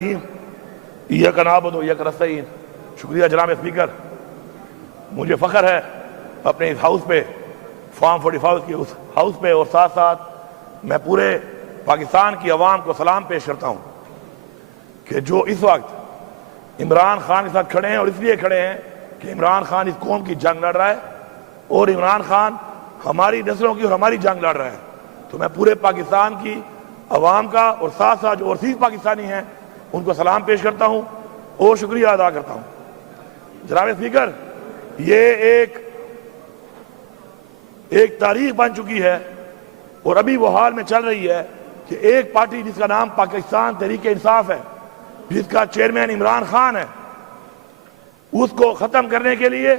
ایاک نعبد و ایاک نستعین۔ شکریہ جناب اسپیکر، مجھے فخر ہے اپنے اس ہاؤس پہ، فارم 45 کی اس ہاؤس پہ، اور ساتھ ساتھ میں پورے پاکستان کی عوام کو سلام پیش کرتا ہوں کہ جو اس وقت عمران خان کے ساتھ کھڑے ہیں، اور اس لیے کھڑے ہیں کہ عمران خان اس قوم کی جنگ لڑ رہا ہے اور عمران خان ہماری نسلوں کی اور ہماری جنگ لڑ رہا ہے۔ تو میں پورے پاکستان کی عوام کا اور ساتھ ساتھ جو اوورسیز پاکستانی ہیں ان کو سلام پیش کرتا ہوں اور شکریہ ادا کرتا ہوں۔ جناب اسپیکر، یہ ایک تاریخ بن چکی ہے اور ابھی وہ حال میں چل رہی ہے کہ ایک پارٹی جس کا نام پاکستان تحریک انصاف ہے، جس کا چیئرمین عمران خان ہے، اس کو ختم کرنے کے لیے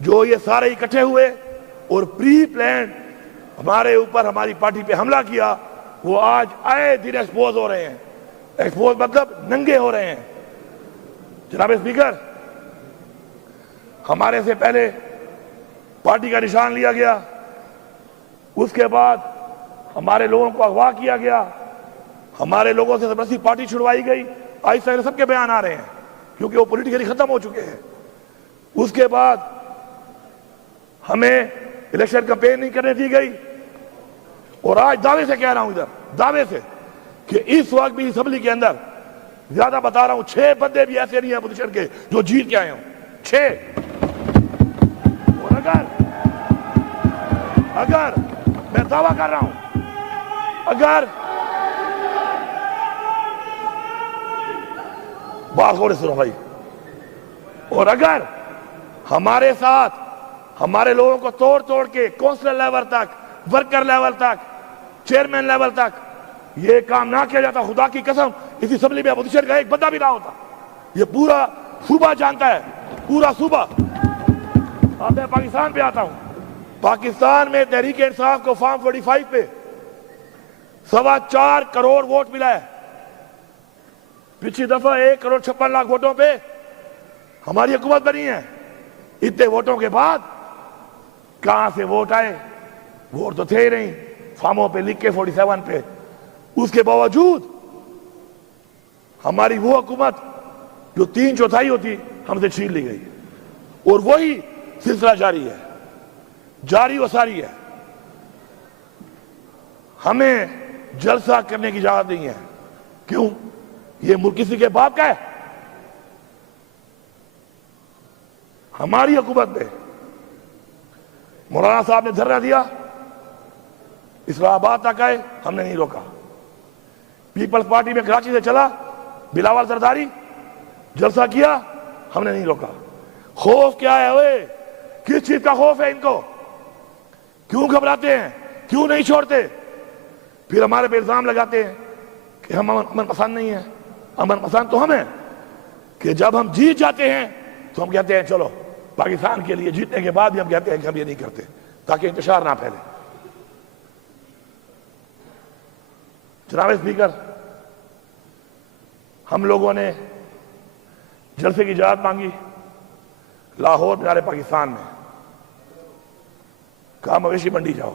جو یہ سارے اکٹھے ہوئے اور پری پلانڈ ہمارے اوپر ہماری پارٹی پہ حملہ کیا، وہ آج آئے دن ایکسپوز ہو رہے ہیں۔ ایکسپوز مطلب ننگے ہو رہے ہیں۔ جناب اسپیکر، ہمارے سے پہلے پارٹی کا نشان لیا گیا، اس کے بعد ہمارے لوگوں کو اغوا کیا گیا، ہمارے لوگوں سے زبردستی پارٹی چھڑوائی گئی۔ آہستہ آہستہ سب کے بیان آ رہے ہیں کیونکہ وہ پولیٹیکلی ختم ہو چکے ہیں۔ اس کے بعد ہمیں الیکشن کمپین نہیں کرنے دی گئی، اور آج دعوے سے کہہ رہا ہوں، ادھر دعوے سے، کہ اس وقت بھی اسمبلی کے اندر زیادہ بتا رہا ہوں 6 بندے بھی ایسے نہیں ہیں اپوزیشن کے جو جیت کے آئے ہوں، 6۔ اور اگر میں دعویٰ کر رہا ہوں، اگر بات ہو رہی سنو بھائی، اور اگر ہمارے ساتھ ہمارے لوگوں کو توڑ کے کونسلر لیول تک، ورکر لیول تک، چیئرمین لیول تک یہ کام نہ کیا جاتا، خدا کی قسم اس اسمبلی میں اپوزیشن کا ایک بندہ بھی نہ ہوتا۔ یہ پورا صوبہ جانتا ہے، پورا صوبہ۔ اب میں پاکستان پہ آتا ہوں۔ پاکستان میں تحریک انصاف کو فارم 45 پہ 4.25 کروڑ ووٹ ملا ہے۔ پچھلی دفعہ 1.56 کروڑ ووٹوں پہ ہماری حکومت بنی ہے۔ اتنے ووٹوں کے بعد کہاں سے ووٹ آئے؟ ووٹ تو تھے ہی نہیں، فارموں پہ لکھ کے 47 پہ۔ اس کے باوجود ہماری وہ حکومت جو 3/4 ہوتی ہم سے چھین لی گئی، اور وہی سلسلہ جاری ہے، جاری و ساری ہے۔ ہمیں جلسہ کرنے کی اجازت نہیں ہے۔ کیوں؟ یہ ملک کسی کے باپ کا ہے؟ ہماری حکومت میں مولانا صاحب نے دھرنا دیا، اسلام آباد تک آئے، ہم نے نہیں روکا۔ پیپلز پارٹی میں کراچی سے چلا بلاول زرداری، جلسہ کیا، ہم نے نہیں روکا۔ خوف کیا ہے اوئے؟ کس چیز کا خوف ہے ان کو؟ کیوں گھبراتے ہیں؟ کیوں نہیں چھوڑتے؟ پھر ہمارے پہ الزام لگاتے ہیں کہ ہم امن پسند نہیں ہیں۔ امن پسند تو ہم ہیں کہ جب ہم جیت جاتے ہیں تو ہم کہتے ہیں چلو پاکستان کے لیے، جیتنے کے بعد بھی ہم کہتے ہیں کہ ہم یہ نہیں کرتے تاکہ انتشار نہ پھیلے۔ جناب اسپیکر، ہم لوگوں نے جلسے کی اجازت مانگی لاہور مینار پاکستان میں، کہا مویشی منڈی جاؤ،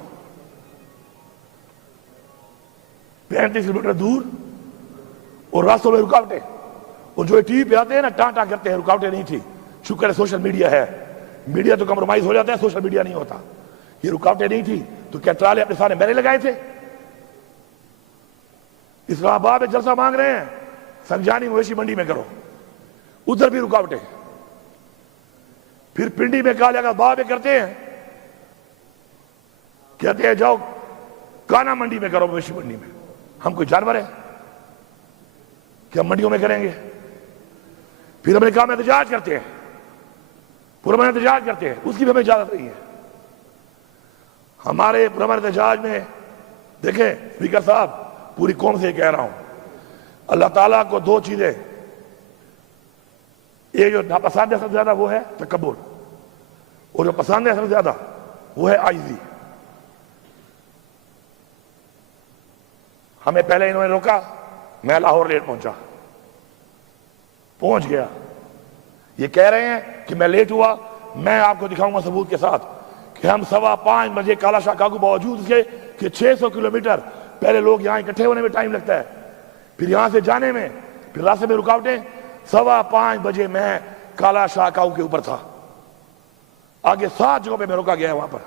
35 کلومیٹر دور، اور راستوں میں رکاوٹیں، اور جو ٹی وی پہ آتے ہیں نا ٹانٹا کرتے ہیں، رکاوٹیں نہیں تھی۔ شکر ہے سوشل میڈیا ہے، میڈیا تو کمپرومائز ہو جاتا ہے، سوشل میڈیا نہیں ہوتا۔ یہ رکاوٹیں نہیں تھی تو کیا ٹرالے اپنے سامنے میں نے لگائے تھے؟ اسلام آباد میں جلسہ مانگ رہے ہیں، سنجانی مویشی منڈی میں کرو، ادھر بھی رکاوٹیں۔ پھر پنڈی میں کہا جگہ باغ میں کرتے ہیں، کہتے ہیں جاؤ کانا منڈی میں کرو، مویشی منڈی میں۔ ہم کوئی جانور ہیں کہ ہم منڈیوں میں کریں گے؟ پھر ہم نے کہا ہم احتجاج کرتے ہیں، پرامن احتجاج کرتے ہیں، اس کی بھی ہمیں اجازت نہیں ہے۔ ہمارے پرامن احتجاج میں دیکھیں اسپیکر صاحب، پوری قوم سے کہہ رہا ہوں، اللہ تعالیٰ کو 2 چیزیں، یہ جو ناپسند ہے سب سے زیادہ وہ ہے تکبر، اور جو پسند ہے سب سے زیادہ وہ ہے عاجزی۔ ہمیں پہلے انہوں نے روکا، میں لاہور لیٹ پہنچ گیا۔ یہ کہہ رہے ہیں کہ میں لیٹ ہوا، میں آپ کو دکھاؤں گا ثبوت کے ساتھ کہ ہم 5:15 بجے کالا شاہ کاکو، باوجود اس کے کہ 600 کلومیٹر پہلے لوگ یہاں اکٹھے ہونے میں ٹائم لگتا ہے، پھر یہاں سے جانے میں پھر راستے میں رکاوٹیں. 5:15 بجے میں کالا شاہ کاؤ کے اوپر تھا. آگے 7 جگہوں پہ میں روکا گیا وہاں پر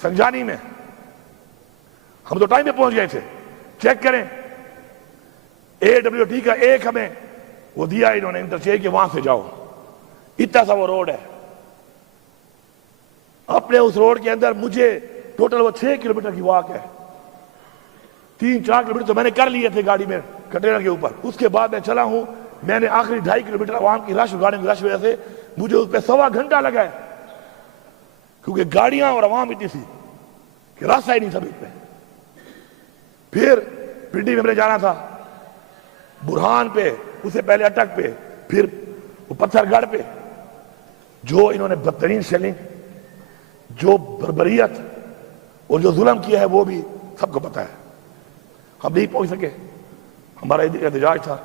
سنجانی میں. ہم تو ٹائم پہ پہنچ گئے تھے. چیک کریں AWT کا ایک ہمیں وہ دیا انہوں نے انٹرچینج کہ وہاں سے جاؤ. اتنا سا وہ روڈ ہے. اپنے اس روڈ کے اندر مجھے ٹوٹل وہ 6 کلومیٹر کی واک ہے. 3-4 کلومیٹر تو میں نے کر لیے تھے گاڑی میں کنٹینر کے اوپر. اس کے بعد میں چلا ہوں. میں نے آخری 2.5 کلومیٹر عوام کی رش گاڑیوں کی رش وجہ سے مجھے اس پہ 1.25 گھنٹہ لگا ہے, کیونکہ گاڑیاں اور عوام اتنی سی کہ راستہ ہی نہیں تھا بیچ پہ. پھر پنڈی میں ہمیں جانا تھا, برہان پہ, اس سے پہلے اٹک پہ, پھر وہ پتھر گڑھ پہ. جو انہوں نے بدترین شیلنگ, جو بربریت اور جو ظلم کیا ہے وہ بھی سب کو پتا ہے. ہم نہیں پہنچ سکے, ہمارا احتجاج تھا,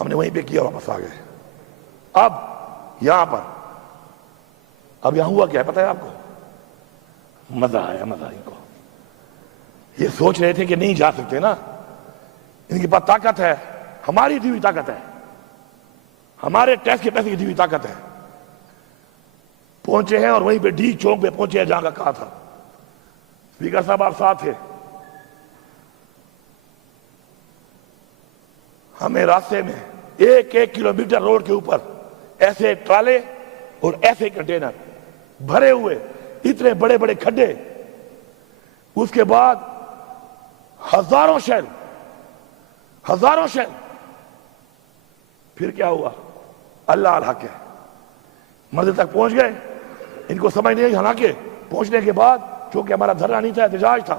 ہم نے وہیں پہ کیا, واپس آ گئے. اب یہاں پر اب یہاں ہوا کیا ہے پتہ ہے آپ کو؟ مزہ آیا, مزہ ان کو. یہ سوچ رہے تھے کہ نہیں جا سکتے نا, ان کے پاس طاقت ہے, ہماری دی ہوئی طاقت ہے, ہمارے ٹیکس کے پیسے کی دی ہوئی طاقت ہے. پہنچے ہیں اور وہیں پہ ڈی چوک پہ پہنچے ہیں جہاں کا کہا تھا. اسپیکر صاحب آپ ساتھ تھے. ہمیں راستے میں 1 کلومیٹر روڈ کے اوپر ایسے ٹرالے اور ایسے کنٹینر بھرے ہوئے, اتنے بڑے بڑے کھڈے, اس کے بعد ہزاروں شیل. پھر کیا ہوا؟ اللہ الحق ہے, منزل تک پہنچ گئے. ان کو سمجھ نہیں آئی, حالانکہ پہنچنے کے بعد, چونکہ ہمارا دھرنا نہیں تھا, احتجاج تھا,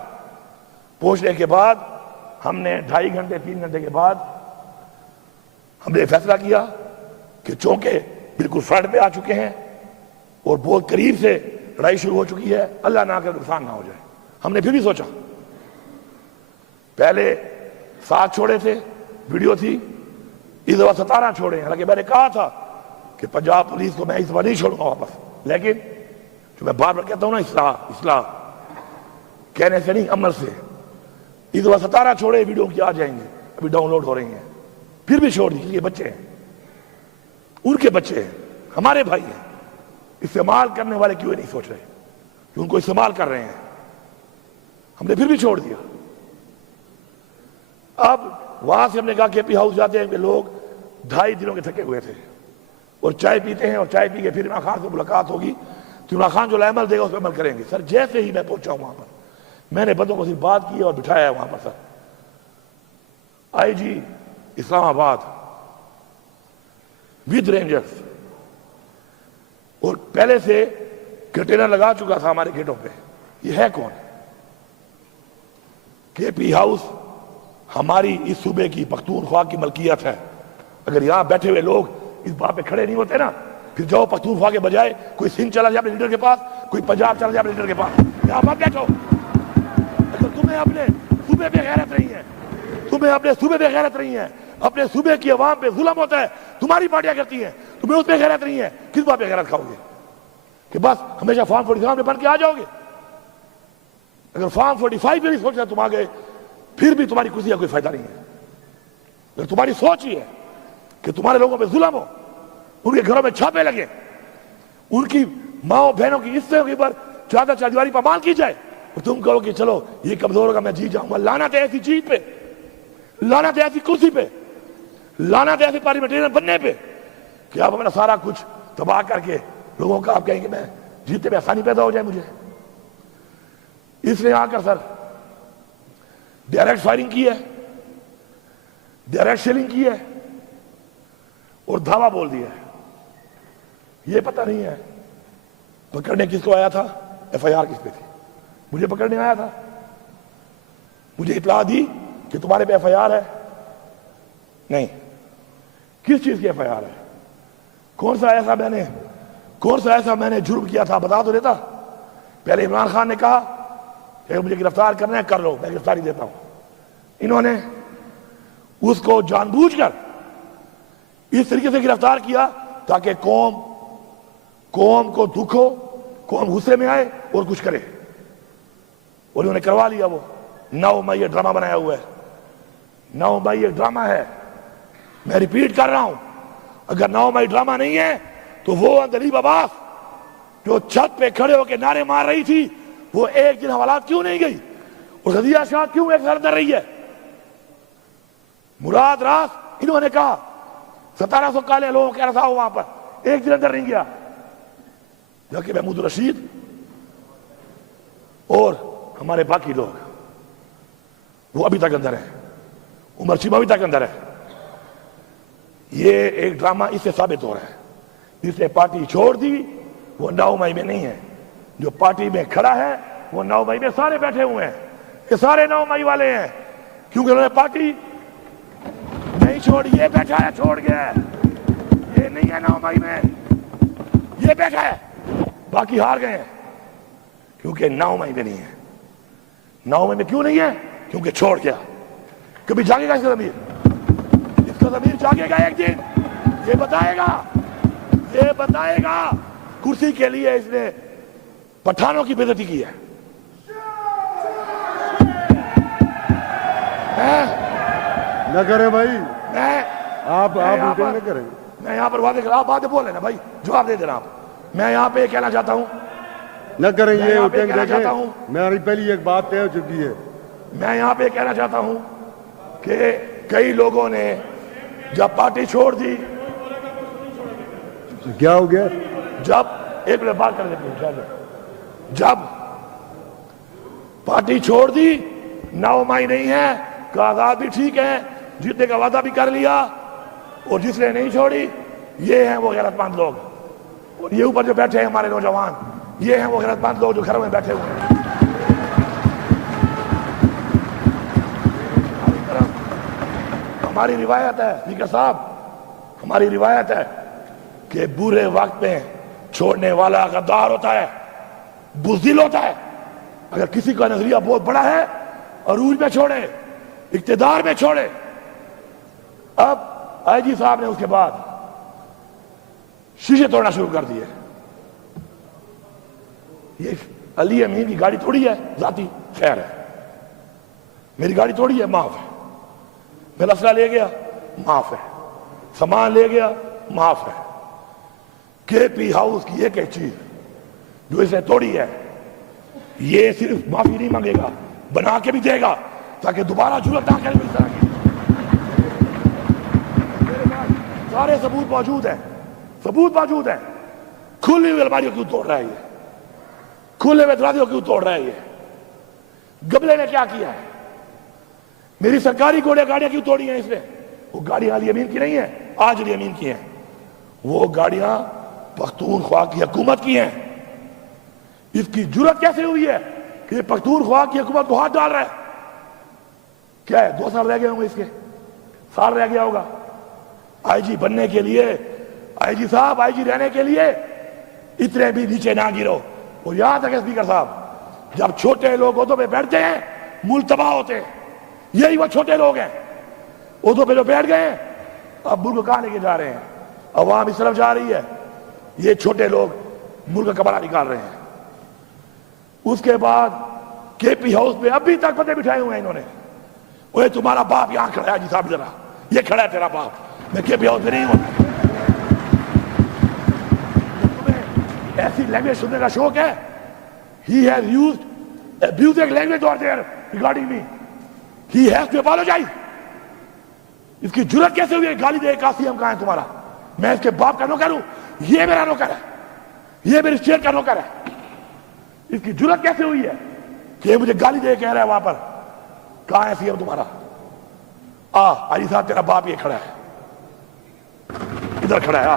پہنچنے کے بعد ہم نے 2.5 گھنٹے 3 گھنٹے کے بعد ہم نے فیصلہ کیا کہ چونکہ بالکل فرنٹ پہ آ چکے ہیں اور بہت قریب سے لڑائی شروع ہو چکی ہے, اللہ نہ کر نقصان نہ ہو جائے. ہم نے پھر بھی سوچا, پہلے 7 چھوڑے تھے, ویڈیو تھی, اس دفعہ 17 چھوڑے. حالانکہ میں نے کہا تھا کہ پنجاب پولیس کو میں اس دفعہ نہیں چھوڑوں گا واپس, لیکن جو میں بار بار کہتا ہوں نا, اصلاح کہنے سے نہیں, عمل سے. اس دفعہ 17 چھوڑے, ویڈیو کی آ جائیں گے, ابھی ڈاؤن لوڈ ہو رہی ہیں. پھر بھی چھوڑ دی, یہ بچے ہیں, ان کے بچے ہیں, ہمارے بھائی ہیں. استعمال کرنے والے کیوں نہیں سوچ رہے کہ ان کو استعمال کر رہے ہیں؟ ہم نے پھر بھی چھوڑ دیا. اب وہاں سے ہم نے کہا کہ پی ہاؤس جاتے ہیں کہ لوگ 2.5 دنوں کے تھکے ہوئے تھے اور چائے پیتے ہیں, اور چائے پی کے پھر عمران خان سے ملاقات ہوگی تو عمران خان جو عمل دے گا اس پہ عمل کریں گے. سر جیسے ہی میں پہنچا ہوں وہاں پر, میں نے بندوں کو صرف بات کی اور بٹھایا وہاں پر. سر آئی جی اسلام آباد ود رینجرز, اور پہلے سے کنٹینر لگا چکا تھا ہمارے گیٹوں پہ. یہ ہے کون؟ کے پی ہاؤس ہماری اس صوبے کی پختونخوا کی ملکیت ہے. اگر یہاں بیٹھے ہوئے لوگ اس بات پہ کھڑے نہیں ہوتے نا, پھر جاؤ پختونخوا کے بجائے کوئی سندھ چلا جائے اپنے لیڈر کے پاس, کوئی پنجاب چلا جائے اپنے لیڈر کے پاس. یہاں مت بیٹھو. اگر تمہیں اپنے صوبے پہ غیرت نہیں ہے, اپنے صوبے کی عوام پہ ظلم ہوتا ہے, تمہاری پارٹیاں کرتی ہیں, تمہیں اس پہ غیرت نہیں ہے, کس بات پہ غیرت کھاؤ گے؟ کہ بس ہمیشہ فارم 45 میں بن کے آ جاؤ گے؟ اگر فارم 45 پہ بھی سوچ رہے تم آ گئے, پھر بھی تمہاری کرسی کا کوئی فائدہ نہیں ہے. اگر تمہاری سوچ ہی ہے کہ تمہارے لوگوں پہ ظلم ہو, ان کے گھروں میں چھاپے لگے, ان کی ماں بہنوں کی عزتوں کے اوپر چادر چاردیواری پامال کی جائے, اور تم کہو کہ چلو یہ کمزور ہوگا میں جیت جاؤں گا. لعنت ہے ایسی چیز پہ, لعنت ہے ایسی کرسی پہ, لعنت ہے ایسی پارلیمنٹرین بننے پہ کہ آپ اپنا سارا کچھ تباہ کر کے لوگوں کا آپ کہیں کہ میں جیتنے میں آسانی پیدا ہو جائے مجھے. اس نے آ کر سر ڈائریکٹ فائرنگ کی ہے, ڈائریکٹ شیلنگ کی ہے, اور دھاوا بول دیا ہے. یہ پتہ نہیں ہے پکڑنے کس کو آیا تھا, ایف آئی آر کس پہ تھی. مجھے پکڑنے آیا تھا, مجھے اطلاع دی کہ تمہارے پہ ایف آئی آر ہے. نہیں, کس چیز کی ایف آئی آر ہے؟ کون سا ایسا میں نے جرم کیا تھا بتا تو دیتا. پہلے عمران خان نے کہا کہ مجھے گرفتار کرنا ہے کر لو, میں گرفتاری دیتا ہوں. انہوں نے اس کو جان بوجھ کر اس طریقے سے گرفتار کیا تاکہ قوم کو دکھ ہو, قوم غصے میں آئے اور کچھ کرے, اور انہوں نے کروا لیا. وہ 9 مئی یہ ڈرامہ بنایا ہوا ہے. 9 مئی ایک ڈرامہ ہے میں ریپیٹ کر رہا ہوں، اگر 9 مئی ڈرامہ نہیں ہے تو وہ عندلیب عباس جو چھت پہ کھڑے ہو کے نعرے مار رہی تھی، وہ ایک دن حوالات کیوں نہیں گئی؟ اور غزیہ شاہ کیوں ایک سر اندر رہی ہے؟ مراد راس انہوں نے کہا 1700 کالے لوگوں کے رسا ہو وہاں پر، ایک دن اندر نہیں گیا، جبکہ محمود رشید اور ہمارے باقی لوگ وہ ابھی تک اندر ہیں، عمر چیمہ ابھی تک اندر ہے۔ یہ ایک ڈرامہ اس سے ثابت ہو رہا ہے، جس نے پارٹی چھوڑ دی وہ 9 مئی میں نہیں ہے، جو پارٹی میں کھڑا ہے وہ 9 مئی میں سارے بیٹھے ہوئے ہیں، یہ سارے 9 مئی والے ہیں، کیونکہ انہوں نے پارٹی نہیں چھوڑی، یہ بیٹھا ہے چھوڑ گیا ہے، یہ نہیں ہے 9 مئی میں، یہ بیٹھا ہے، باقی ہار گئے ہیں، کیونکہ 9 مئی میں نہیں ہے۔ 9 مئی میں کیوں نہیں ہے؟ کیونکہ چھوڑ گیا۔ کبھی جاگے گا اس کا ضمیر؟ اس کا ضمیر جاگے گا ایک دن، یہ بتائے گا کرسی کے لیے اس نے پٹھانوں کی بے عزتی کی ہے۔ نہ کریں بھائی، آپ میں نہ کریں۔ میں یہاں پر واضح کر، آپ باتیں بول رہے نا بھائی، جواب دے دینا آپ۔ میں یہاں پہ کہنا چاہتا ہوں، نہ کریں یہ یہاں پہ اٹھیں کہنا چاہتا ہوں، میری پہلی ایک بات طے ہو چکی ہے۔ میں یہاں پہ کہنا چاہتا ہوں کہ کئی لوگوں نے جب پارٹی چھوڑ دی، کیا ہو گیا؟ جب ایک منٹ بات کر دیتے ہیں، جب پارٹی چھوڑ دی 9 مئی نہیں ہے، قرارداد بھی ٹھیک ہے، جیتنے کا وعدہ بھی کر لیا، اور جس نے نہیں چھوڑی یہ ہیں وہ غیرت مند لوگ، اور یہ اوپر جو بیٹھے ہیں ہمارے نوجوان، یہ ہیں وہ غیرت مند لوگ جو گھروں میں بیٹھے ہوئے ہیں۔ ہماری روایت ہے اسپیکر صاحب، ہماری روایت ہے کہ برے وقت میں چھوڑنے والا غدار ہوتا ہے، بزدل ہوتا ہے۔ اگر کسی کا نظریہ بہت بڑا ہے، عروج میں چھوڑے، اقتدار میں چھوڑے۔ اب آئی جی صاحب نے اس کے بعد شیشے توڑنا شروع کر دیے۔ یہ علی امین کی گاڑی تھوڑی ہے ذاتی، خیر ہے، میری گاڑی تھوڑی ہے، معاف ہے، میرا اسلحہ لے گیا معاف ہے، سامان لے گیا معاف ہے۔ کے پی ہاؤس کی ایک چیز جو اس نے توڑی ہے، یہ صرف معافی نہیں مانگے گا، بنا کے بھی دے گا تاکہ دوبارہ جرأت نہ کرے اس طرح کی۔ سارے ثبوت موجود ہیں، کھلی ہوئی الماریوں کیوں توڑ رہا ہے یہ؟ کھلے ہوئے دروازوں کیوں توڑ رہا ہے یہ؟ گبلے نے کیا کیا ہے؟ میری سرکاری گاڑیاں کیوں توڑی ہیں اس نے؟ وہ گاڑیاں علی امین کی نہیں ہیں، آج علی امین کی ہیں، وہ گاڑیاں پختونخوا کی حکومت کی ہیں۔ اس کی جرأت کیسے ہوئی ہے کہ یہ پختونخوا کی حکومت کو ہاتھ ڈال رہا ہے؟ کیا ہے 2 سال رہ گئے ہوں گے، اس کے سال رہ گیا ہوگا۔ آئی جی بننے کے لیے، آئی جی صاحب آئی جی رہنے کے لیے اتنے بھی نیچے نہ گرو۔ اور یاد رکھیں اسپیکر صاحب، جب چھوٹے لوگ عہدوں پہ بیٹھتے ہیں ملک تباہ ہوتے ہیں، یہی وہ چھوٹے لوگ ہیں عہدوں پہ جو بیٹھ گئے ہیں، اب ملک کہاں لے کے جا رہے ہیں؟ عوام اس طرف جا رہی ہے، یہ چھوٹے لوگ ملک کا کپڑا نکال رہے ہیں۔ اس کے بعد کے پی ہاؤس پہ ابھی تک بندے بٹھائے ہوئے ہیں انہوں نے، وہ تمہارا باپ یہاں کھڑا ہے، جی صاحب ذرا یہ کھڑا ہے تیرا باپ، میں کے پی ہاؤس پہ نہیں ہوں۔ تمہیں ایسی لینگویج سننے کا شوق ہے؟ He has used abusive language out there regarding me. He has to apologize. اس کی جرأت کیسے ہوئی ہے گالی دے؟ قاسم کہاں ہے تمہارا؟ میں اس کے باپ کا نوکر ہوں، یہ میرا نوکر ہے، یہ میرے شیر کا نوکر ہے۔ اس کی جرأت کیسے ہوئی ہے کہ یہ مجھے گالی دے کہہ رہا ہے وہاں پر؟ کہاں ہے سی ایم تمہارا؟ علی صاحب تیرا باپ یہ کھڑا ہے، ادھر کھڑا ہے۔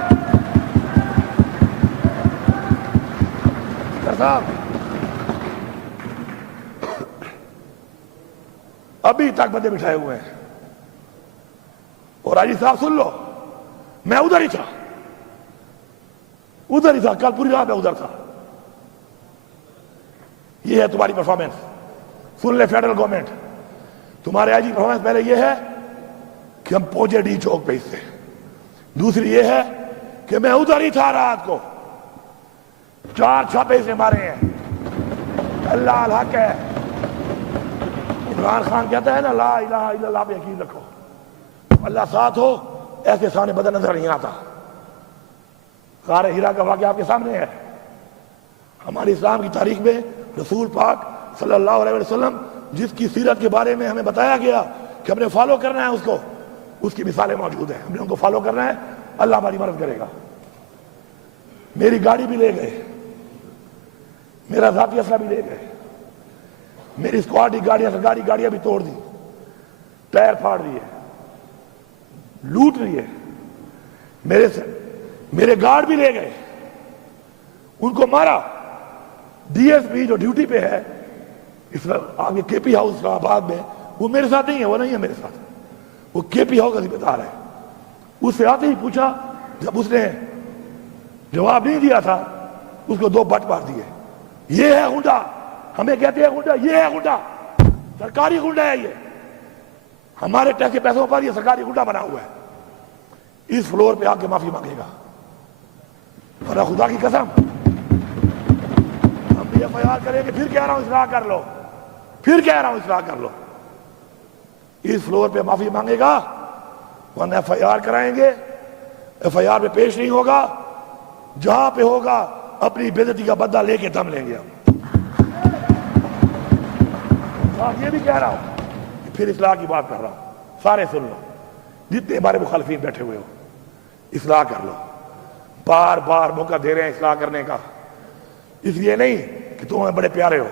صاحب ابھی تک بندے بٹھائے ہوئے ہیں، اور علی صاحب سن لو، میں ادھر ہی تھا، کل پوری رات میں ادھر تھا۔ یہ ہے تمہاری پرفارمنس، سن لے فیڈرل گورنمنٹ، تمہارے آئی جی پرفارمنس پہلے یہ ہے کہ ہم پوجے ڈی چوک پہ اس سے، دوسری یہ ہے کہ میں ادھر ہی تھا رات کو، 4 چھاپے سے مارے ہیں۔ اللہ الحق ہے، عمران خان کہتا ہے نا لا الہ الا اللہ پہ یقین رکھو، اللہ ساتھ ہو ایسے سامنے بدن نظر نہیں آتا. غار ہیرا کا واقعہ آپ کے سامنے ہے. ہماری اسلام کی تاریخ میں رسول پاک صلی اللہ علیہ وسلم جس کی سیرت کے بارے میں ہمیں بتایا گیا کہ ہم نے فالو کرنا ہے اس کو، اس کی مثالیں موجود ہیں. ہم نے ان کو فالو کرنا ہے، اللہ ہماری مدد کرے گا. میری گاڑی بھی لے گئے، میرا ذاتی اسلحہ بھی لے گئے، میری اسکواڈ کی گاڑیاں بھی توڑ دی، ٹائر پھاڑ دیے، لوٹ لیے. میرے گارڈ بھی لے گئے، ان کو مارا. ڈی ایس پی جو ڈیوٹی پہ ہے اس آگے کے پی ہاؤس اسلام آباد میں، وہ میرے ساتھ نہیں ہے، وہ نہیں ہے میرے ساتھ، وہ کے پی ہاؤس کا ذمہ دار ہے. اس سے آتے ہی پوچھا، جب اس نے جواب نہیں دیا تھا اس کو 2 بٹ مار دیے. یہ ہے غنڈا، ہمیں کہتے ہیں غنڈا، یہ ہے غنڈا، سرکاری غنڈا ہے یہ، ہمارے ٹیکس کے پیسوں پر یہ سرکاری غنڈا بنا ہوا ہے. اس فلور پہ آ کے معافی مانگے گا. اور خدا کی قسم ہم بھی ایف آئی آر کریں گے، پھر کہہ رہا ہوں اصلاح کر لو، پھر کہہ رہا ہوں اصلاح کر لو. اس فلور پہ معافی مانگے گا، ورنہ ایف آئی آر کرائیں گے. ایف آئی آر پہ پیش نہیں ہوگا، جہاں پہ ہوگا اپنی بے عزتی کا بدلہ لے کے دم لیں گے ہم. یہ بھی کہہ رہا ہوں کہ پھر اصلاح کی بات کر رہا ہوں. سارے سن لو، جتنے ہمارے مخالفین بیٹھے ہوئے ہو، اصلاح کر لو. بار بار موقع دے رہے ہیں اصلاح کرنے کا، اس لیے نہیں کہ تم ہمیں بڑے پیارے ہو،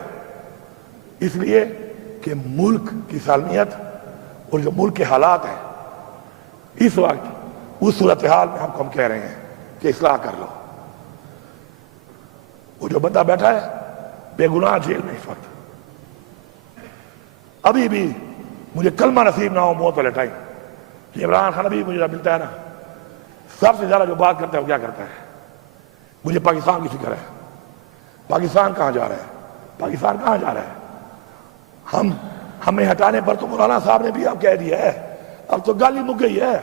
اس لیے کہ ملک کی سالمیت اور جو ملک کے حالات ہیں اس وقت، اس صورتحال میں ہم کہہ رہے ہیں کہ اصلاح کر لو. وہ جو بندہ بیٹھا ہے بے گناہ جیل میں اس وقت، ابھی بھی مجھے کلمہ نصیب نہ ہو موت والے ٹائم، کہ عمران خان ابھی مجھے ملتا ہے نا، سب سے زیادہ جو بات کرتا ہے وہ کیا کرتا ہے؟ مجھے پاکستان کی فکر ہے. پاکستان کہاں جا رہا ہے؟ پاکستان کہاں جا رہا ہے؟ ہمیں ہٹانے پر تو مولانا صاحب نے بھی اب کہہ دیا ہے، اب تو گالی مک گئی ہے.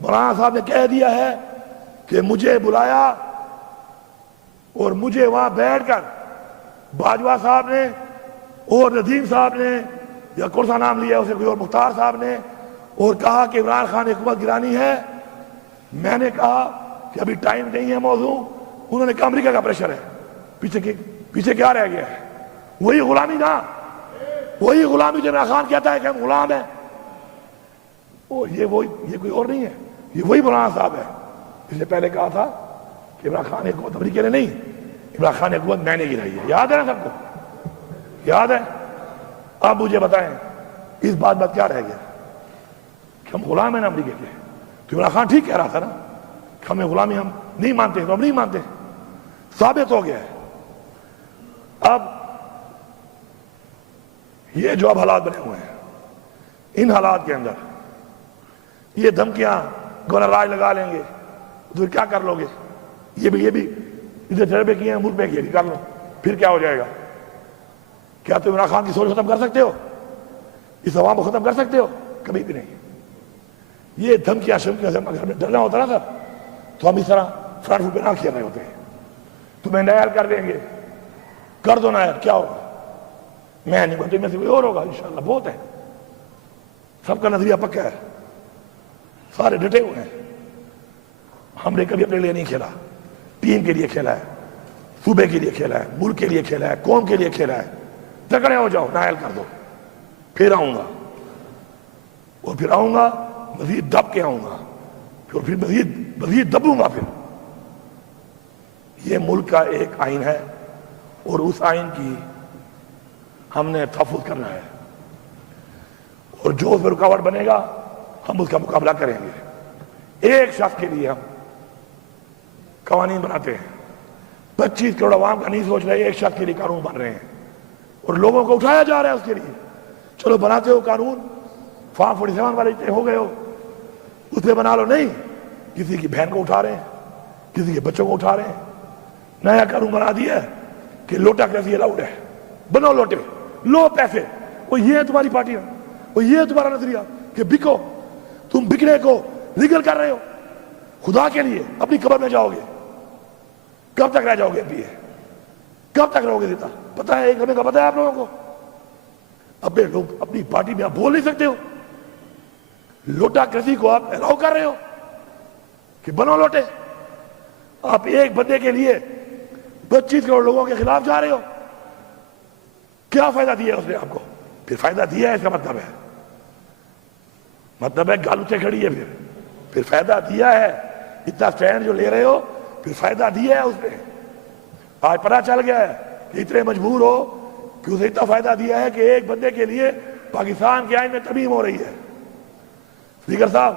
مولانا صاحب نے کہہ دیا ہے کہ مجھے بلایا اور مجھے وہاں بیٹھ کر باجوہ صاحب نے اور ندیم صاحب نے، یا کون سا نام لیا اسے کوئی اور، مختار صاحب نے، اور کہا کہ عمران خان نے حکومت گرانی ہے. میں نے کہا کہ ابھی ٹائم نہیں ہے موضوع. انہوں نے کہا امریکہ کا پریشر ہے. پیچھے کیا رہ گیا ہے؟ وہی غلامی نا، وہی غلامی جو عمران خان کہتا ہے کہ ہم غلام ہیں. یہ کوئی اور نہیں ہے، یہ وہی مولانا صاحب ہے. اس نے پہلے کہا تھا کہ عمران خان نے حکومت امریکہ نے نہیں، عمران خان نے حکومت میں نے گرائی ہے. یاد ہے نا سب کو؟ یاد ہے؟ اب مجھے بتائیں اس بات کیا رہ گیا کہ ہم غلام ہیں نا امریکہ کے؟ تو عمران خان ٹھیک کہہ رہا تھا نا کہ ہمیں غلامی ہم نہیں مانتے، تو ہم نہیں مانتے. ثابت ہو گیا ہے. اب یہ جو اب حالات بنے ہوئے ہیں، ان حالات کے اندر یہ دھمکیاں گورنر راج لگا لیں گے تو کیا کر لو گے؟ یہ بھی ادھر تجربے کیے ہیں ملک میں، یہ بھی کر لو، پھر کیا ہو جائے گا؟ کیا تم عمران خان کی سوچ ختم کر سکتے ہو؟ اس عوام کو ختم کر سکتے ہو؟ کبھی بھی نہیں. یہ دھمکیاں شمکیاں سے اگر ہمیں ڈرنا ہوتا نا سر، تو ہم اس طرح فرنٹ فٹ پہ نہ کھیل رہے ہوتے. تمہیں نائر کر دیں گے، کر دو نائر، کیا ہوگا؟ میں نہیں بولتے، میں سے کوئی اور ہوگا انشاءاللہ. بہت ہے، سب کا نظریہ پکا ہے، سارے ڈٹے ہوئے ہیں. ہم نے کبھی اپنے لیے نہیں کھیلا، ٹیم کے لیے کھیلا ہے، صوبے کے لیے کھیلا ہے، ملک کے لیے کھیلا ہے، قوم کے لیے کھیلا ہے. تکڑے ہو جاؤ، نائل کر دو، پھر آؤں گا، اور پھر آؤں گا مزید دب کے آؤں گا، پھر مزید دبوں گا. پھر یہ ملک کا ایک آئین ہے، اور اس آئین کی ہم نے تحفظ کرنا ہے، اور جو اس میں رکاوٹ بنے گا ہم اس کا مقابلہ کریں گے. ایک شخص کے لیے ہم قوانین بناتے ہیں، 25 کروڑ عوام کا نہیں سوچ رہے، ایک شخص کے لیے قانون بن رہے ہیں، اور لوگوں کو اٹھایا جا رہا ہے اس کے لیے. چلو بناتے ہو قانون، فارم 47 والے ہو گئے ہو، اس پہ بنا لو. نہیں، کسی کی بہن کو اٹھا رہے ہیں، کسی کے بچوں کو اٹھا رہے ہیں. نیا قانون بنا دیا ہے کہ لوٹا کیسی الاؤڈ ہے، بنو لوٹے، لو پیسے. وہ یہ ہے تمہاری پارٹی، وہ یہ ہے تمہارا نظریہ کہ بکو. تم بکنے کو لیگل کر رہے ہو. خدا کے لیے اپنی قبر میں جاؤ گے، کب تک رہ جاؤ گے؟ کب تک رہو گے زندہ؟ پتہ ہے، ایک ہمیں کا پتہ ہے آپ لوگوں کو؟ اپنے لوگ اپنی پارٹی میں آپ بول نہیں سکتے ہو. لوٹا کرسی کو آپ الاؤ کر رہے ہو کہ بنو لوٹے. آپ ایک بندے کے لیے 25 کروڑ لوگوں کے خلاف جا رہے ہو. کیا فائدہ دیا ہے اس نے آپ کو؟ پھر فائدہ دیا ہے اس کا مطلب ہے گال اٹھے کھڑی ہے. پھر فائدہ دیا ہے. اتنا سٹینڈ جو لے رہے ہو پھر فائدہ دیا ہے اس نے. آج پتہ چل گیا ہے کہ اتنے مجبور ہو کہ اسے اتنا فائدہ دیا ہے کہ ایک بندے کے لیے پاکستان کے آئین میں ترمیم ہو رہی ہے. اسپیکر صاحب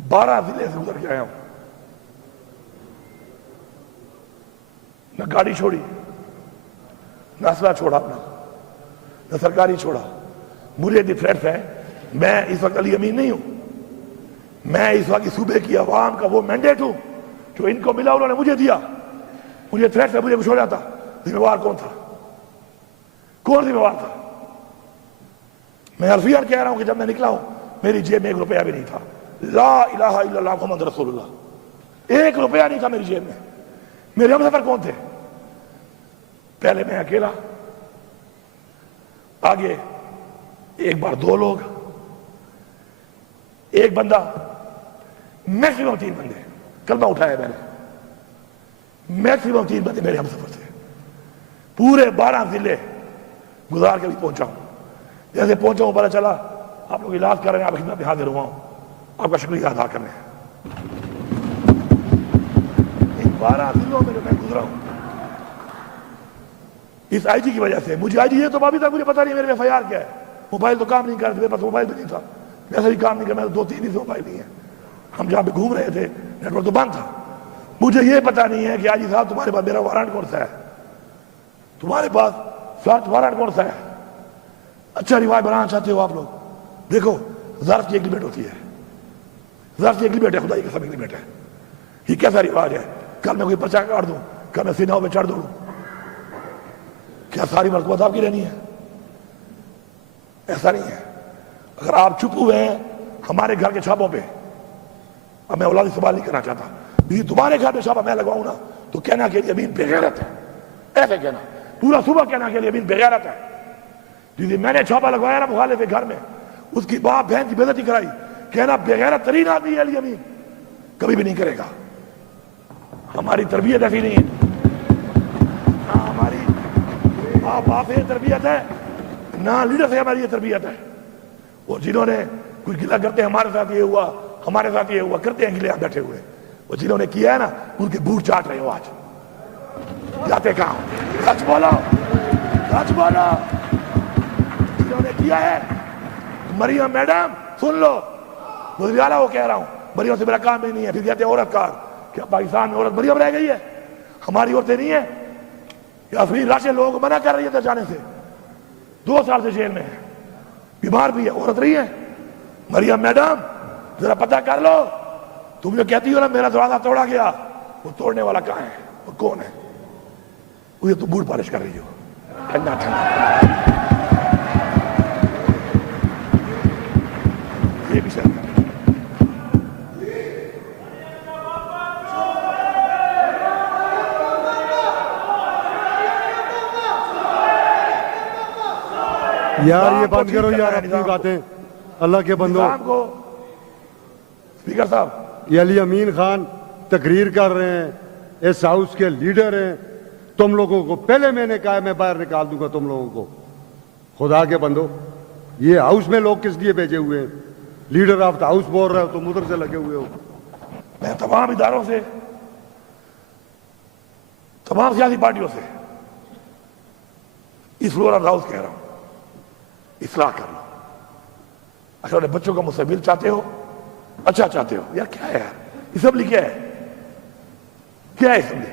12 ضلع سے گزر کے آیا ہوں. نہ گاڑی چھوڑی، نہ اسلحہ چھوڑا اپنا، نہ سرکاری چھوڑا. مجھے دی تھریٹس ہیں. میں اس وقت علی امین نہیں ہوں. میں اس وقت صوبے کی عوام کا وہ مینڈیٹ ہوں جو ان کو ملا، انہوں نے مجھے دیا. مجھے تھریٹ سے مجھے کچھ ہو جاتا، ذمہ وار کون تھا؟ کون ذمہ وار تھا؟ میں عرفیان کہہ رہا ہوں کہ جب میں نکلا ہوں میری جیب میں 1 روپیہ بھی نہیں تھا. لا الہ الا اللہ محمد رسول اللہ. 1 روپیہ نہیں تھا میری جیب میں. میرے ہم سفر کون تھے؟ پہلے میں اکیلا، آگے ایک بار 2 لوگ، ایک بندہ، میکسیمم 3 بندے. کلمہ اٹھایا میں نے. میکسیمم 3 بندے میرے ہم سفر تھے. پورے 12 ضلع گزار کے بھی پہنچا ہوں. جیسے پہنچا ہوں پتہ چلا آپ لوگ علاج کر رہے ہیں، آپ خدمت میں حاضر ہوا ہوں. آپ کا شکریہ ادا کرنے ہیں. ان 12 ضلعوں میں جو میں گزرا ہوں اس آئی جی کی وجہ سے. مجھے آئی جی یہ تو ابھی تک مجھے پتا نہیں میرے ایف آئی آر کیا ہے. موبائل تو کام نہیں کر رہے، میرے پاس موبائل بھی نہیں تھا. ویسے بھی کام نہیں کر، میرے 2-3 ہی موبائل نہیں ہے. ہم جہاں پہ گھوم رہے تھے نیٹ ورک تو بند تھا. مجھے یہ پتا نہیں ہے کہ آئی جی صاحب تمہارے پاس میرا وارنٹ کون سا ہے، تمہارے پاس سرچ وارنٹ کون سا ہے. اچھا رواج بنانا چاہتے ہو آپ لوگ. دیکھو ظرف کی ایگریمنٹ ہوتی ہے، ظرف کی ایگریمنٹ ہے، خدائی قسم ایگریمنٹ ہے. یہ کیسا رواج ہے؟ کل میں کوئی پرچہ کاٹ دوں، کل میں سیناؤں پہ چڑھ دوں، کیا ساری مرتبہ آپ کی رہنی ہے؟ ایسا نہیں ہے. اگر آپ چھپ ہوئے ہیں ہمارے گھر کے چھاپوں پہ، اب میں اولادی سوال نہیں کرنا چاہتا، لیکن تمہارے گھر پہ چھاپا میں لگواؤں نا تو کہنا کہ امین بے غیرت ہے. ایسے کہنا پورا صبح کہنا کہ امین بے غیرت ہے. جس میں نے چھاپا لگوایا نا مخالف کے گھر میں، اس کی باپ بہن کی بے عزتی کرائی، کہنا بے غیرت ترین آدمی ہے علی امین. کبھی بھی نہیں کرے گا. ہماری تربیت ایسی نہیں ہے. نہ ہماری باپ سے تربیت ہے، نہ لیڈر سے ہماری یہ تربیت ہے. اور جنہوں نے کچھ گلا کرتے ہیں ہمارے ساتھ یہ ہوا، ہمارے ساتھ یہ ہوا، کرتے ہیں گلے آپ بیٹھے ہوئے. اور جنہوں نے کیا ہے نا ان کے بوٹ چاٹ رہے ہو. آج جاتے کہاں؟ سچ بولو، سچ بولو. جنہوں نے کیا ہے، مریم میڈم سن لو، وزیر اعلیٰ وہ کہہ رہا ہوں، مریم سے میرا کام ہی نہیں ہے. پھر کہتے ہیں عورت کار. کیا پاکستان میں عورت مریم رہ گئی ہے؟ ہماری عورتیں نہیں ہیں. یاسمین راشد لوگوں کو منع کر رہی ہے جانے سے، 2 سال سے جیل میں ہے، بیمار بھی ہے، عورت رہی ہے. مریم میڈم ذرا پتہ کر لو. تم جو کہتی ہو نا میرا دروازہ توڑا گیا، وہ توڑنے والا کہاں ہے اور کون ہے؟ وہ تو بوٹ پالش کر رہی ہو. ٹھنڈا ٹھنڈا یہ بھی شرم. یار یہ بند کرو یار اپنی باتیں، اللہ کے بندو. اسپیکر صاحب یہ علی امین خان تقریر کر رہے ہیں، اس ہاؤس کے لیڈر ہیں. تم لوگوں کو پہلے میں نے کہا ہے میں باہر نکال دوں گا تم لوگوں کو. خدا کے بندو یہ ہاؤس میں لوگ کس لیے بھیجے ہوئے ہیں؟ لیڈر آف دا ہاؤس بول رہے ہو تم ادھر سے لگے ہوئے ہو. میں تمام اداروں سے، تمام سیاسی پارٹیوں سے اس فلور آف ہاؤس کہہ رہا ہوں، اصلاح کر لو. اچھا بچوں کا مستقبل چاہتے ہو، اچھا چاہتے ہو. یار کیا ہے یار اسمبلی؟ کیا ہے، کیا ہے اسمبلی؟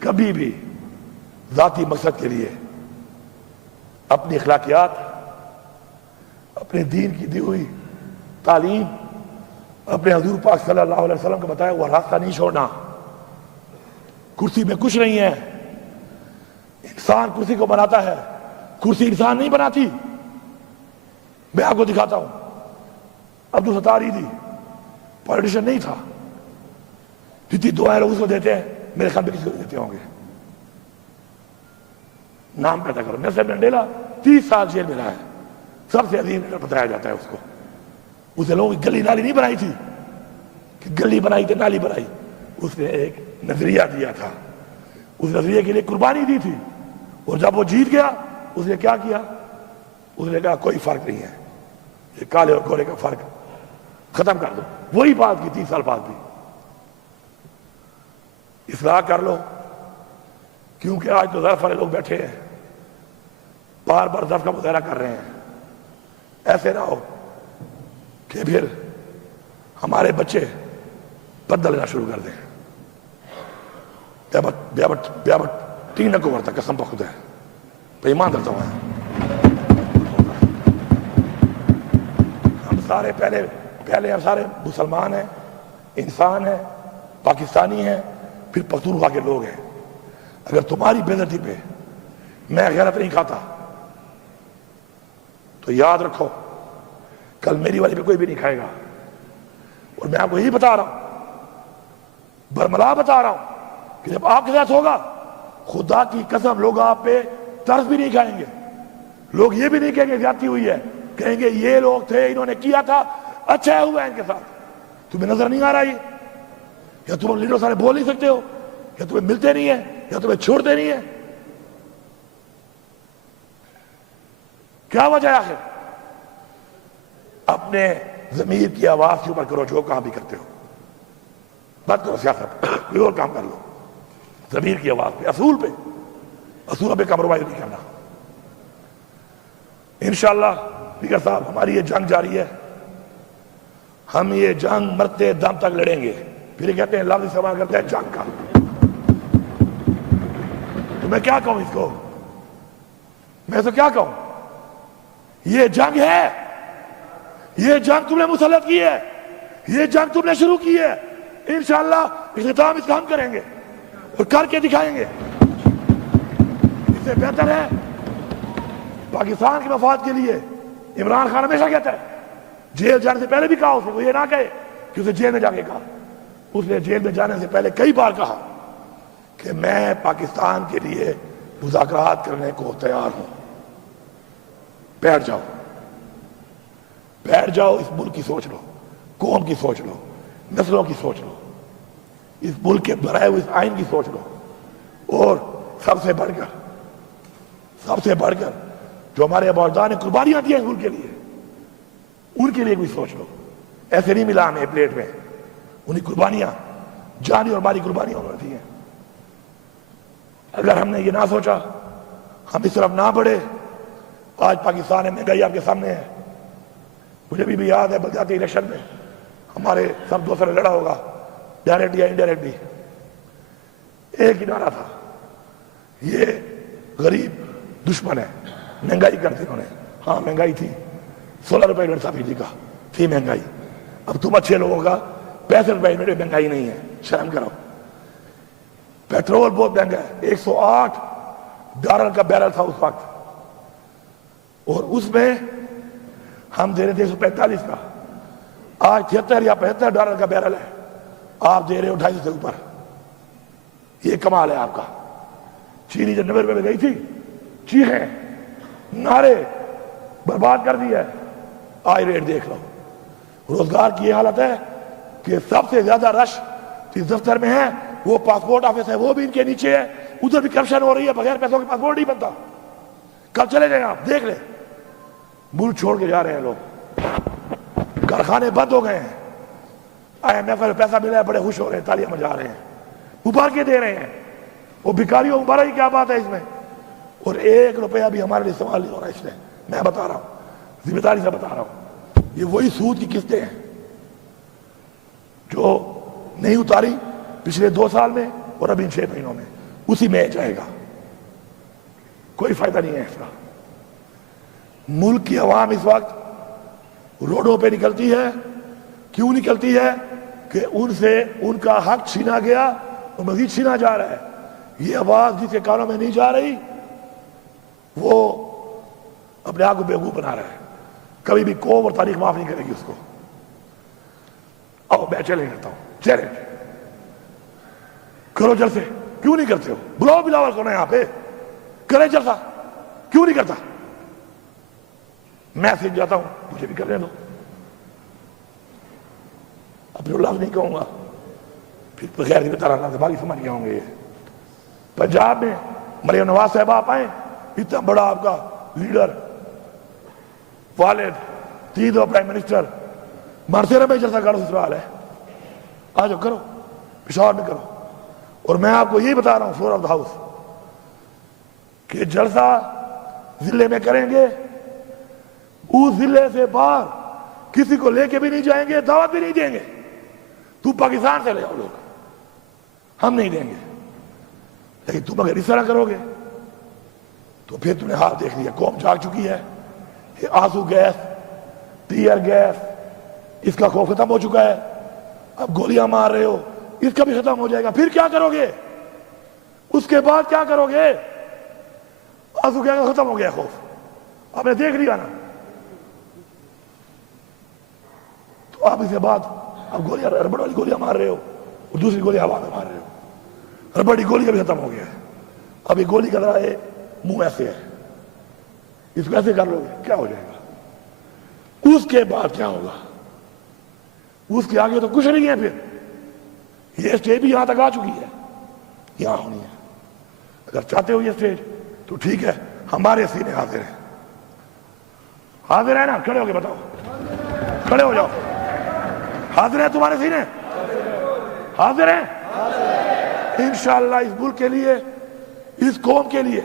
کبھی بھی ذاتی مقصد کے لیے اپنی اخلاقیات، اپنے دین کی دی ہوئی تعلیم، اپنے حضور پاک صلی اللہ علیہ وسلم کو بتایا وہ راستہ نہیں چھوڑنا. کرسی میں کچھ نہیں ہے. انسان کرسی کو بناتا ہے، کرسی انسان نہیں بناتی. میں آپ کو دکھاتا ہوں، عبدالستار ایدھی پولیٹیشین نہیں تھا. جتنی دعائیں لوگ اس کو دیتے ہیں میرے خیال میں کسی کو دیتے ہوں گے. نام پیدا کرو. نیلسن منڈیلا 30 سال جیل میں رہا ہے, سب سے عظیم لیڈر بتایا جاتا ہے اس کو. اسے لوگوں کی گلی نالی نہیں بنائی تھی کہ گلی بنائی تو نالی بنائی, اس نے ایک نظریہ دیا تھا, اس نظریے کے لیے قربانی دی تھی, اور جب وہ جیت گیا اس نے کیا کیا؟ اس نے کہا کوئی فرق نہیں ہے, یہ کالے اور گورے کا فرق ختم کر دو. وہی بات کی 30 سال بعد بھی. اصلاح کر لو, کیونکہ آج تو ظرف والے لوگ بیٹھے ہیں, بار بار ظرف کا مظاہرہ کر رہے ہیں. ایسے نہ ہو کہ پھر ہمارے بچے بدلہ لینا شروع کر دیں. بیابٹ 3 نہ کو ورتا قسم پہ خدا ہے, پہ ایمان درتا ہوا ہے. ہم سارے پہلے ہم سارے مسلمان ہیں, انسان ہیں, پاکستانی ہیں, پھر پختونخوا کے لوگ ہیں. اگر تمہاری بے عزتی پہ میں غیرت نہیں کھاتا تو یاد رکھو کل میری والی پہ کوئی بھی نہیں کھائے گا. اور میں آپ کو یہی بتا رہا ہوں, برملا بتا رہا ہوں کہ جب آپ کے ساتھ ہوگا خدا کی قسم لوگ آپ پہ ترس بھی نہیں کھائیں گے. لوگ یہ بھی نہیں کہیں گے زیادتی ہوئی ہے, کہیں گے یہ لوگ تھے انہوں نے کیا تھا, اچھا ہوا ہے ان کے ساتھ. تمہیں نظر نہیں آ رہا یہ, یا تم لیڈر سارے بول نہیں سکتے ہو, یا تمہیں ملتے نہیں ہیں, یا تمہیں چھوڑتے نہیں ہیں؟ کیا وجہ ہے آخر؟ اپنے ضمیر کی آواز کے اوپر کرو جو کام بھی کرتے ہو, بات کرو سیاست, کوئی اور کام کر لو. ضمیر کی آواز پہ, اصول پہ کمپرومائز نہیں کرنا. انشاءاللہ اسپیکر صاحب ہماری یہ جنگ جاری ہے, ہم یہ جنگ مرتے دم تک لڑیں گے. پھر یہ کہتے ہیں لفظ استعمال کرتے ہیں جنگ کا, تو میں کیا کہوں اس کو؟ میں تو کیا کہوں؟ یہ جنگ ہے, یہ جنگ تم نے مسلط کی ہے, یہ جنگ تم نے شروع کی ہے. انشاءاللہ اختتام اس کا ہم کریں گے اور کر کے دکھائیں گے. اس سے بہتر ہے پاکستان کے مفاد کے لیے. عمران خان ہمیشہ کہتا ہے, جیل جانے سے پہلے بھی کہا اس نے, وہ یہ نہ کہے کہ اسے جیل میں جا کے کہا. اس نے جیل میں جانے سے پہلے کئی بار کہا کہ میں پاکستان کے لیے مذاکرات کرنے کو تیار ہوں. بیٹھ جاؤ, اس ملک کی سوچ لو, قوم کی سوچ لو, نسلوں کی سوچ لو, اس ملک کے بنائے ہوئے اس آئین کی سوچ لو, اور سب سے بڑھ کر جو ہمارے اباؤجداد نے قربانیاں دی ہیں اس ملک کے لیے, ان کے لیے کوئی سوچ لو. ایسے نہیں ملا ہمیں پلیٹ میں, انہیں قربانیاں, جانی اور مالی قربانیاں انہوں نے دی ہیں. اگر ہم نے یہ نہ سوچا, ہم اس طرف نہ بڑھے, آج پاکستان میں مہنگائی آپ کے سامنے ہے. مجھے بھی یاد ہے بلدیاتی الیکشن میں ہمارے سب دوستوں نے لڑا ہوگا, ڈائریکٹ یا انڈائریکٹلی, ایک ہی نعرہ تھا, یہ غریب دشمن ہے, مہنگائی کر دی انہوں نے. ہاں مہنگائی تھی, 16 روپے یونٹ سبسڈی کا تھی مہنگائی. اب تم اچھے لوگوں کا 65 روپے یونٹ مہنگائی نہیں ہے, شرم کرو. پیٹرول بہت مہنگا ہے, $108 کا بیرل تھا اس وقت, اور اس میں ہم دے رہے تھے 145 کا. آج 73 یا $75 کا بیرل ہے, آپ دے رہے ہو 250 سے اوپر. یہ کمال ہے آپ کا. چینی جب 90 روپے میں گئی تھی, چیخیں نعرے برباد کر دی ہے, آج ریٹ دیکھ لو. روزگار کی یہ حالت ہے کہ سب سے زیادہ رش جس دفتر میں ہے وہ پاسپورٹ آفس ہے, وہ بھی ان کے نیچے ہے. ادھر بھی کرپشن ہو رہی ہے, بغیر پیسوں کے پاسپورٹ نہیں بنتا. کل چلے جائیں آپ دیکھ لیں, ملک چھوڑ کے جا رہے ہیں لوگ, کارخانے بند ہو گئے ہیں. IMF میں پیسہ ملا ہے, بڑے خوش ہو رہے ہیں, تالیاں بجا رہے ہیں, ابھار کے دے رہے ہیں. وہ بھکاریوں ابھارا ہی کیا بات ہے اس میں, اور 1 روپیہ بھی ہمارے لیے استعمال نہیں ہو رہا اس میں. میں بتا رہا ہوں, ذمہ داری سے بتا رہا ہوں, یہ وہی سود کی قسطیں ہیں جو نہیں اتاری پچھلے 2 سال میں اور ابھی 6 مہینوں میں, اسی میں جائے گا. کوئی فائدہ نہیں ہے اس کا. ملک کی عوام اس وقت روڈوں پہ نکلتی ہے. کیوں نکلتی ہے؟ کہ ان سے ان کا حق چھینا گیا اور مزید چھینا جا رہا ہے. یہ آواز جس کے کانوں میں نہیں جا رہی وہ اپنے آپ کو بیوقوف بنا رہا ہے. کبھی بھی قوم اور تاریخ معاف نہیں کرے گی اس کو. میں چیلنج کرتا ہوں, چیلنج کرو جلسے. کیوں نہیں کرتے ہو؟ بلاؤ بلاول کو نا یہاں پہ, کرے جلسہ، کیوں نہیں کرتا؟ میں سیکھ جاتا ہوں، مجھے بھی کرنے دو. اپنے لفظ نہیں کہوں گا، پھر بغیر کی طرح اللہ باقی سمجھ گئے ہوں گے. پنجاب میں مریم نواز صاحب آپ آئے، اتنا بڑا آپ کا لیڈر، والد، تین دو پرائم منسٹر، مرسے میں جلسہ کرو، سسرال ہے، آ جاؤ کرو، پشاور میں کرو. اور میں آپ کو یہی بتا رہا ہوں فلور آف دا ہاؤس کہ جلسہ ضلع میں کریں گے، اس ضلع سے باہر کسی کو لے کے بھی نہیں جائیں گے، دعوت بھی نہیں دیں گے. تو پاکستان سے لے آؤ لوگ، ہم نہیں دیں گے. لیکن تم اگر اس طرح کرو گے تو پھر تم نے حال دیکھ لیا. قوم جاگ چکی ہے. یہ آنسو گیس، ٹیئر گیس، اس کا خوف ختم ہو چکا ہے. اب گولیاں مار رہے ہو، اس کا بھی ختم ہو جائے گا. پھر کیا کرو گے؟ اس کے بعد کیا کرو گے؟ آنسو گیس ختم ہو گیا خوف، آپ نے دیکھ لیا نا. تو آپ اس کے بعد اب گولیاں، ربڑ والی گولیاں مار رہے ہو اور دوسری گولی ہوا میں مار رہے ہو. ربڑ کی گولی کا بھی ختم ہو گیا ہے. اب یہ گولی کا ذرا ہے منہ ایسے ہے، اس کو ایسے کر لو گے کیا ہو جائے گا؟ اس کے بعد کیا ہوگا؟ اس کے آگے تو کچھ نہیں ہے. پھر یہ اسٹیج بھی یہاں تک آ چکی ہے، یہاں ہونی ہے. اگر چاہتے ہو یہ اسٹیج تو ٹھیک ہے، ہمارے سینے حاضر ہیں. حاضر ہے نا؟ کھڑے ہو کے بتاؤ، کھڑے ہو جاؤ. حاضر ہیں تمہارے سینے؟ حاضر ہیں انشاءاللہ. اس ملک کے لیے، اس قوم کے لیے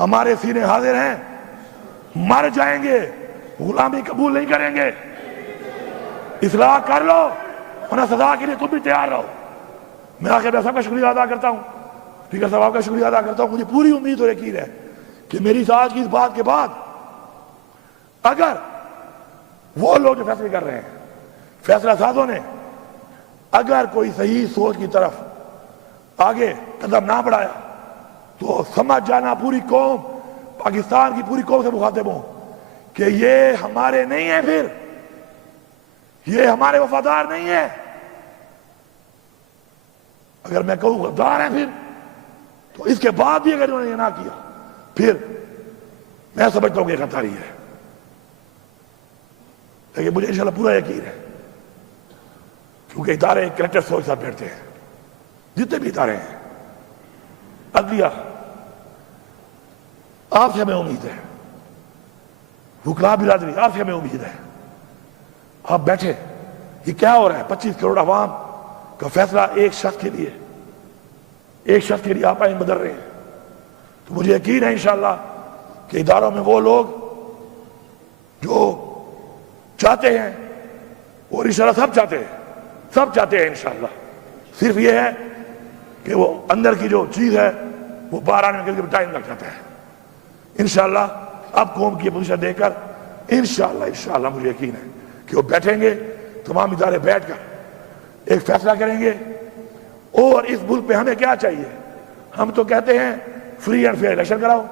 ہمارے سینے حاضر ہیں. مر جائیں گے، غلامی قبول نہیں کریں گے. اصلاح کر لو، ورنہ سزا کے لیے تم بھی تیار رہو. میں آخر میں سب کا شکریہ ادا کرتا ہوں، اسپیکر صاحب کا شکریہ ادا کرتا ہوں. مجھے پوری امید اور یقین ہے کہ میری ساتھ کی اس بات کے بعد اگر وہ لوگ جو فیصلے کر رہے ہیں، فیصلہ سازوں نے اگر کوئی صحیح سوچ کی طرف آگے قدم نہ بڑھایا تو سمجھ جانا پوری قوم، پاکستان کی پوری قوم سے مخاطب ہوں کہ یہ ہمارے نہیں ہیں، پھر یہ ہمارے وفادار نہیں ہیں. اگر میں کہوں غدار ہیں پھر، تو اس کے بعد بھی اگر انہوں نے یہ نہ کیا پھر میں سمجھتا ہوں کہ غداری ہے. لیکن مجھے انشاءاللہ پورا یقین ہے، کیونکہ ادارے کریکٹر سوچ ساتھ بیٹھتے ہیں. جتنے بھی ادارے ہیں، عدلیہ، آپ سے ہمیں امید ہے، حکام برادری، آپ سے ہمیں امید ہے. آپ بیٹھے، یہ کیا ہو رہا ہے؟ 25 کروڑ عوام کا فیصلہ ایک شخص کے لیے، ایک شخص کے لیے آپ آئین بدل رہے ہیں. تو مجھے یقین ہے انشاءاللہ کہ اداروں میں وہ لوگ جو چاہتے ہیں، اور انشاءاللہ سب چاہتے ہیں، سب چاہتے ہیں انشاءاللہ. صرف یہ ہے کہ وہ اندر کی جو چیز ہے وہ باہر آنے کے لیے ٹائم لگ جاتا ہے. انشاءاللہ اب قوم کی پوزیشن دے کر انشاءاللہ مجھے یقین ہے کہ وہ بیٹھیں گے، تمام ادارے بیٹھ کر ایک فیصلہ کریں گے. اور اس ملک پہ ہمیں کیا چاہیے؟ ہم تو کہتے ہیں فری اینڈ فیئر الیکشن کراؤ،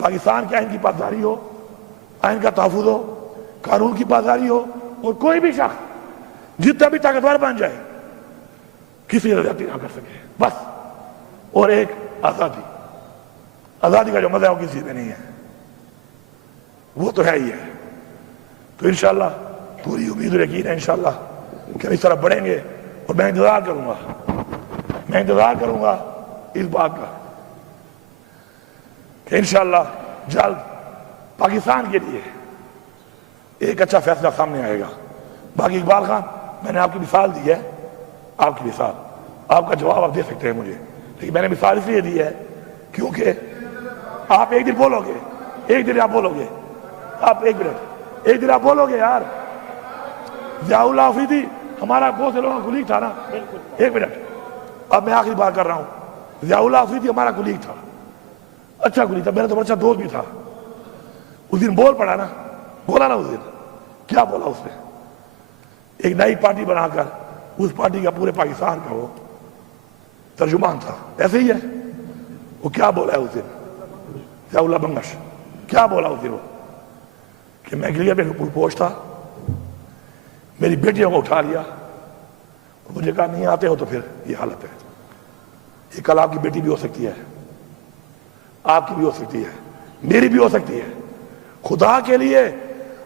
پاکستان کے آئین کی پاسداری ہو، آئین کا تحفظ ہو، قانون کی پاسداری ہو، اور کوئی بھی شخص جتنا بھی طاقتور بن جائے کسی نے زیادتی نہ کر سکے بس. اور ایک آزادی، آزادی کا جو مزہ ہے وہ کسی میں نہیں ہے، وہ تو ہے ہی ہے. تو انشاءاللہ پوری امید اور یقین ہے انشاءاللہ کہ ہم اس طرح بڑھیں گے. اور میں انتظار کروں گا اس بات کا کہ انشاءاللہ جلد پاکستان کے لیے ایک اچھا فیصلہ سامنے آئے گا. باقی اقبال خان، میں نے آپ کی مثال دی ہے، آپ کی مثال، آپ کا جواب آپ دے سکتے ہیں مجھے، لیکن میں نے مثال اس لیے دی ہے کیونکہ آپ ایک دن بولو گے، ایک دن آپ بولو گے، آپ ایک دن آپ بولو گے یار. ضیاء اللہ آفریدی ہمارا بہت سے لوگوں کا کلیگ تھا نا. ایک منٹ، اب میں آخری بات کر رہا ہوں. ضیاء اللہ آفریدی ہمارا کلیگ تھا، اچھا کلیگ تھا، میرا تو اچھا دوست بھی تھا. اس دن بول پڑا نا، بولا نا اس دن. کیا بولا اس نے؟ ایک نئی پارٹی بنا کر اس پارٹی کا پورے پاکستان کا وہ ترجمان تھا. ایسے ہی ہے وہ. کیا بولا ہے اس دن ضیاء اللہ بنگش؟ کیا بولا اس دن وہ؟ کہ میں گلیئر میں پوچھ تھا، میری بیٹیوں کو اٹھا لیا، مجھے کہا نہیں آتے ہو تو پھر یہ حالت ہے. یہ کل آپ کی بیٹی بھی ہو سکتی ہے، آپ کی بھی ہو سکتی ہے, میری بھی ہو سکتی ہے. خدا کے لیے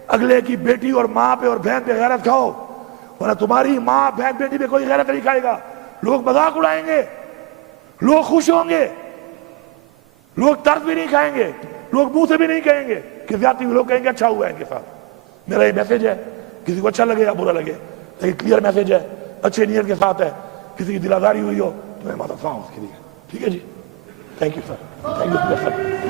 اگلے کی بیٹی اور ماں پہ اور بہن پہ غیرت کھاؤ, ورنہ تمہاری ماں بہن بیٹی پہ کوئی غیرت نہیں کھائے گا. لوگ مذاق اڑائیں گے, لوگ خوش ہوں گے, لوگ طرز بھی نہیں کھائیں گے, لوگ منہ سے بھی نہیں کہیں گے کہ زیادتی ہوئی, لوگ کہیں گے اچھا ہوا ہے ان کے ساتھ. میرا یہ میسج ہے, کسی کو اچھا لگے یا برا لگے, لیکن کلیئر میسج ہے, اچھے نیت کے ساتھ ہے. کسی کی دل آزاری ہوئی ہو تو میں معذرت خواہ ہوں اس کے لیے. ٹھیک ہے جی, thank you sir, thank you sir.